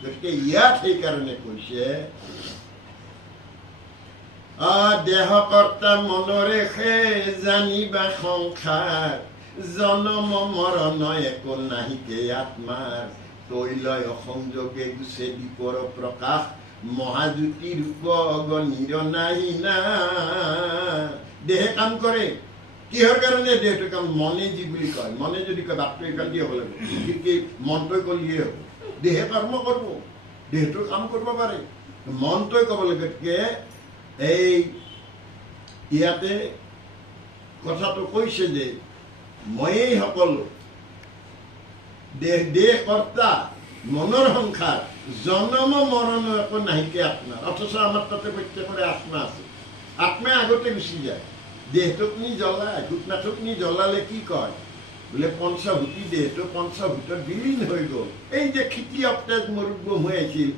গতিকে ইয়াত সেইকাৰণে কৈছে দেহ কৰ্তা মনৰেহে জানিবা সংসাৰ জনম মৰণ একো নাহিকে আত্মাৰ তৈলয় সংযোগে গুছে দীপৰ প্ৰকাশ মহাজ্যোতি ৰূপ অগণিৰ নাহি না। দেহে কাম কৰে, কিহৰ কাৰণে দেহটো কাম? মনে যি বুলি কয়, মনে যদি কয় বাপটো এইফাল দি হ'ব লাগিব, কি মনটোৱে কলিয়ে হ'ব। দেহে কৰ্ম কৰিব, দেহটো কাম কৰিব পাৰে, মনটোৱে ক'ব লাগে। গতিকে এই ইয়াতে কথাটো কৈছে যে ময়েই সকলো, দেহ কৰ্তা মনৰ সংসাৰ জনম মৰণ একো নাহিকে আত্মা। অথচ আমাৰ তাতে প্ৰত্যেকৰে আত্মা আছে, আত্মাই আগতে গুচি যায়। দেহটোক নি জ্বলায়, ঘূটনাটোক নি জ্বলালে কি কয় বোলে পঞ্চভূতি, দেহটো পঞ্চভূতত বিলীন হৈ গ'ল। এই যে খেতি অপতেজ মৰুভূমি হৈ আছিল,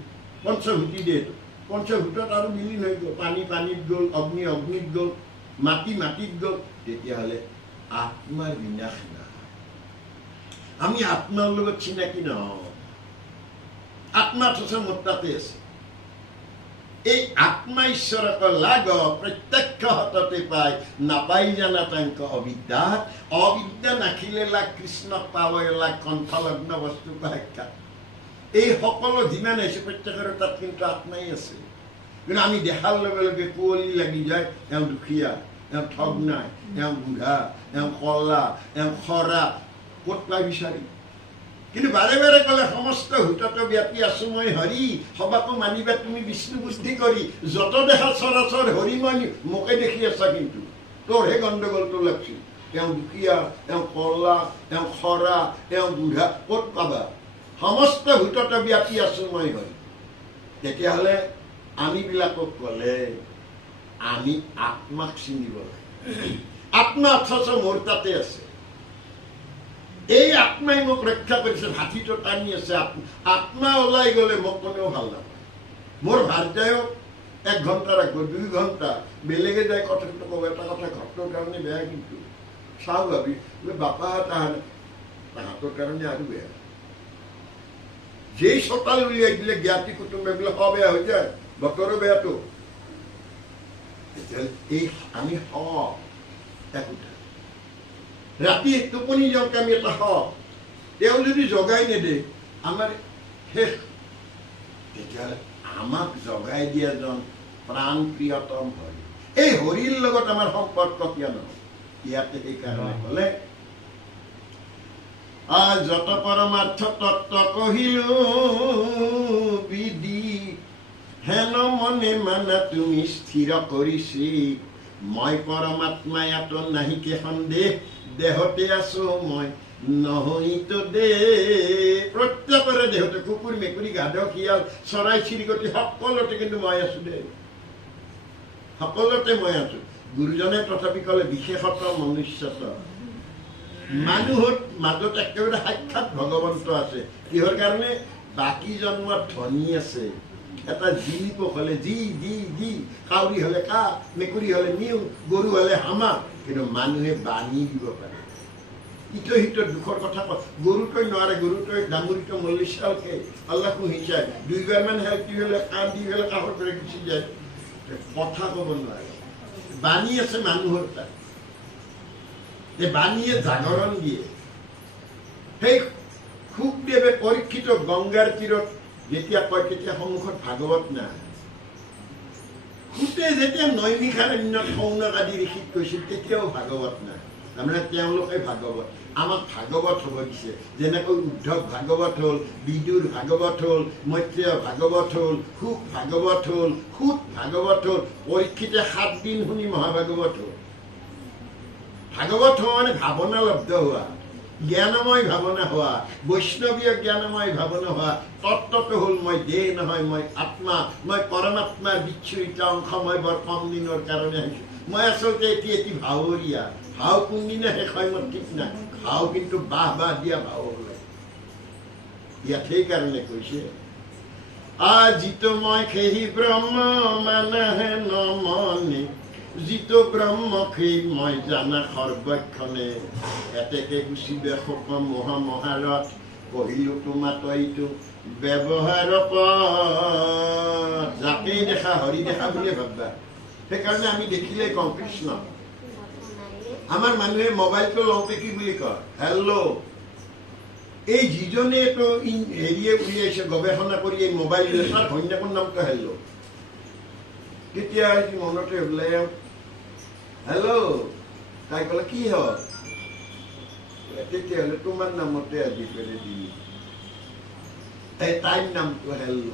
পঞ্চভূতি দেহটো পঞ্চভূতত আৰু বিলীন হৈ গ'ল। পানী পানীত গ'ল, অগ্নি অগ্নিত গ'ল, মাটি মাটিত গ'ল। তেতিয়াহ'লে আত্মাৰ বিনাশ নাই। আমি আত্মাৰ লগত চিনাকি নহওঁ। আত্মা অথচ মোৰ তাতে আছে। এই আত্মা ঈশ্বৰক লাগ প্ৰত্যক্ষ হাততে পায়, নাপাই জানা তাংক অবিদ্যাত। অবিদ্যা নাখিলে লাগ কৃষ্ণক পাবই লাগ কণ্ঠলগ্ন বস্তু সাক্ষাৎ। এই সকলো যিমান হৈছে প্ৰত্যেকৰে তাত কিন্তু আত্মাই আছে। কিন্তু আমি দেখাৰ লগে লগে কুঁৱলী লাগি যায়, এওঁ দুখীয়া, এওঁ ঠগ নাই, এওঁ বুঢ়া, এওঁ কলা, এওঁ খৰা, ক'ত পাই বিচাৰি। কিন্তু বাৰে বাৰে ক'লে সমস্ত ভূতত ব্যাপী আছো মই হৰি, সবাকো মানিবা তুমি বিষ্ণু বুদ্ধি কৰি। যত দেখা চৰাচৰ হৰি মই মোকে দেখি আছা, কিন্তু তোৰহে গণ্ডগোলটো লাগছি। এওঁ দুখীয়া, এওঁ কলা, এওঁ খৰা, এওঁ বুঢ়া, ক'ত পাবা? সমস্ত ভূতত ব্যাপী আছো মই হৰি। তেতিয়াহ'লে আমিবিলাকক ক'লে আমি আত্মাক চিনিব লাগে। আত্মা অথচ মোৰ তাতে আছে। এই আত্মাই মোক ৰক্ষা কৰিছে, হাতীটো টানি আছে। আত্মা ওলাই গ'লে মোক কোনেও ভাল নাপায়। মোৰ ভাৰ্যায়ক 1 ঘণ্টা ৰাখব, 2 ঘণ্টা বেলেগে যায় কথাটো ক'ব, এটা কথা ঘৰটোৰ কাৰণে বেয়া, কিন্তু চাওঁ ভাবি বাপাহঁত তাহাঁতৰ কাৰণে আৰু বেয়া। যেই চোতাল উলিয়াই দিলে জ্ঞাতি কুটুম্ব এইবিলাক সব বেয়া হৈ যায়, বতৰো বেয়াটো। এই আমি একোটা ৰাতি টোপনি যাওঁতে আমি এটা তেওঁ যদি জগাই নেদে আমাৰ শেষ। তেতিয়াহ'লে আমাক জগাই দিয়াজন প্ৰাণ প্ৰিয়তম হৰি। এই হৰিৰ লগত আমাৰ সম্পৰ্ক কিয় নহয়? ইয়াতে সেইকাৰণে ক'লে যত পৰমাৰ্থ তত্ত্ব কহিলো বিধি, হেন মনে মানা তুমি স্থিৰ কৰিছি। মই পৰমাত্মা ইয়াত নাহিকে সন্দেহ, দেহতে আছো মই নহয়তো দে। প্ৰত্যেকৰে দেহতে কুকুৰ, মেকুৰী, গাধ, শিয়াল, চৰাই চিৰিকটি সকলোতে কিন্তু মই আছো দে, সকলোতে মই আছো। গুৰুজনে তথাপি ক'লে বিশেষত মনুষ্যত, মানুহৰ মাজত একেবাৰে সাক্ষাৎ ভগৱন্ত আছে। কিহৰ কাৰণে? বাকী জন্মত ধনী আছে, এটা জিলিপক হ'লে যি যি যি, কাউৰী হ'লে কা, মেকুৰী হ'লে নিউ, গৰু হ'লে হামা। কিন্তু মানুহে বাণী দিব পাৰে, ইটো সিটো দুখৰ কথা কয়। গৰুটোৱে নোৱাৰে, গৰুটোৱে ডাঙৰিটো মল্লি চালকে আল্লাহ শুনিচায়, 2 বাৰমান হেল্পি হ'লে কাণ দি হ'লে কাষৰ পৰা গুচি যায়, কথা ক'ব নোৱাৰে। বাণী আছে মানুহৰ তাত, বাণীয়ে জাগৰণ দিয়ে। সেই সুখদেৱে পৰীক্ষিত গংগাৰ তীৰত যেতিয়া কয়, তেতিয়া সন্মুখত ভাগৱত নাই। সুতে যেতিয়া নৈমিষাৰণ্যত শৌনক আদি ঋষিক কৈছিল, তেতিয়াও ভাগৱত নাই। তাৰমানে তেওঁলোকে ভাগৱত, আমাক ভাগৱত হ'ব দিছে। যেনেকৈ উদ্ধৱ ভাগৱত হ'ল, বিদুৰ ভাগৱত হ'ল, মৈত্ৰেয় ভাগৱত হ'ল, সুখ ভাগৱত হ'ল, সুত ভাগৱত হ'ল, পৰীক্ষিতে 7 দিন শুনি মহাভাগৱত হ'ল। ভাগৱত হোৱা মানে ভাৱনা লব্ধ হোৱা, জ্ঞানময় ভাৱনা হোৱা, বৈষ্ণৱীয় জ্ঞানময় ভাৱনা হোৱা। তত্ত্বটো হ'ল মই দেহ নহয়, মই আত্মা, মই পৰমাত্মাৰ বিচ্ছুৰিত অংশ, মই বৰ কম দিনৰ কাৰণে আহিছোঁ। মই আচলতে এটি ভাৱৰীয়া। ভাও কোনদিনা শেষ হয় মোৰ ঠিক নাই, ভাও কিন্তু বাহ বাহ দিয়া ভাও হ'লে। ইয়াত সেইকাৰণে কৈছে যিটো মই সেই ব্ৰহ্ম মানাহে নমনে, যিটো ব্ৰহ্ম সেই মই জানা সৰ্বক্ষণে। এতেকে গুচিবে শোক মোহ মহাৰত, কহিলো তোমাতইটো ব্যৱহাৰ যাকেই দেখা হৰি দেখা বুলিয়ে ভাববা সেইকাৰণে আমি দেখিলেই কওঁ কৃষ্ণ আমাৰ মানুহে মোবাইলটো লওঁতে কি বুলি কয় হেল্ল' এই যিজনে তো হেৰিয়ে উলিয়াইছে গৱেষণা কৰি এই মোবাইল তাৰ ঘৈণীয়েকৰ নামটো হেল্ল' তেতিয়া মনতে ওলাই হেল্ল' তাই ক'লে কি হ'ল তেতিয়াহ'লে তোমাৰ নামতে আজি পেৰে দিম তাইৰ নামটো হেল্ল'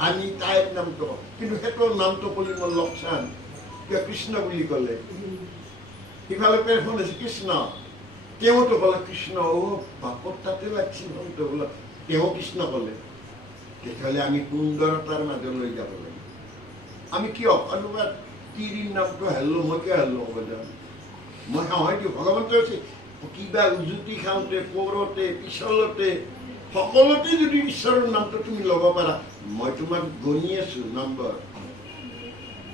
আমি তাইৰ নামটো কিন্তু সেইটোৰ নামটো ক'লি মোৰ লোকচান কিয় কৃষ্ণ বুলি ক'লে সিফালে পেৰখন আছে কৃষ্ণ তেওঁতো ক'লে কৃষ্ণ বাপৰ তাতে লাগছি মনটো বোলে তেওঁ কৃষ্ণ ক'লে তেতিয়াহ'লে আমি সুন্দৰতাৰ মাজলৈ যাব লাগিব আমি কিয় অনুবাদ তিৰিৰ নামটো হেল্ল' মই কিয় হেল্ল' হ'ব যাম মই হয়তো ভগৱন্ত হৈছে কিবা উজুতি খাওঁতে পৰতে পিছলতে সকলোতে যদি ঈশ্বৰৰ নামটো তুমি ল'ব পাৰা মই তোমাক গণি আছো নম্বৰ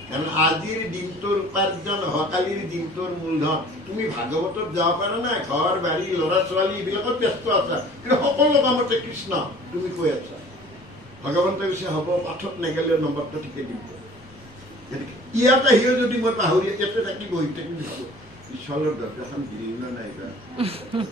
কাৰণ আজিৰ দিনটোৰ উপাৰ্জন অহাকালিৰ দিনটোৰ মূলধন তুমি ভাগৱতত যাব পাৰা নাই ঘৰ বাৰী ল'ৰা ছোৱালী এইবিলাকত ব্যস্ত আছা কিন্তু সকলো কামতে কৃষ্ণ তুমি কৈ আছা ভগৱন্তই কৈছে হ'ব পাঠত নেগেলে নম্বৰটো ঠিকে দিব ইয়াত আহিও যদি মই পাহৰি ইয়াতে থাকি বহি থাকিম ঈশ্বৰৰ দৰ্জাখন দিলি না নাই